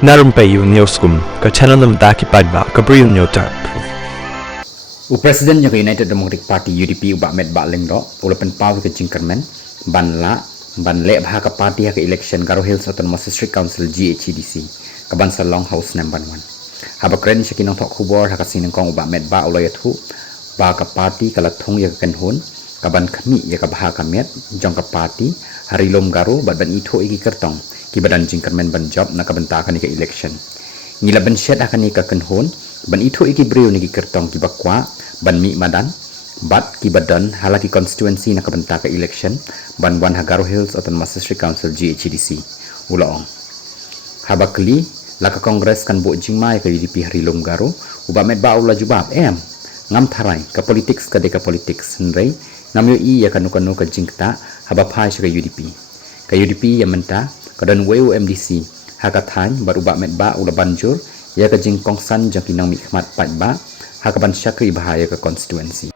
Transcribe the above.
Na Rympei U ka channel nabynta ki paidbah ka Bri U Hynñiewtrep. Presiden yang United Democratic Party UDP ubak met bak lengdo ula Pynpaw ke jingkyrmen ban le bha ka party ha ke election Garo Hills Autonomous District Council GHADC kaban salong house number 1 haba kren shakinong thok khubor ha ka sineng kong ubak met ba ulo yathu ba ka party kala thong ya ka kenhun kaban khami ya ka bha ka met jong ka party harilom Garo bat ban itho igi kyrteng ki badan jingkyrmen ban job na kabanta ka ni ka election ngila ban shed akan ni ka kenhun ban itho igi Bri U ni kyrteng ki bakwa ban mi madan bat ki badan halaki constituency na kabanta ka election ban wan ha Garo Hills Autonomous District Council GHADC ulaong habakli laka kongres kan bo jingmai ka UDP harilom Garo uba met ba ula jubab ngam tharai ka politics ka de ka politics nrei ngam yo I ya kanu ka jingta haba phai ka UDP ya menta kadan weu MDC haka thain bar uba met ba ula banjur ya ka jingkong san jakinang mikmat paidbah hakaban syakri bahaya ke constituency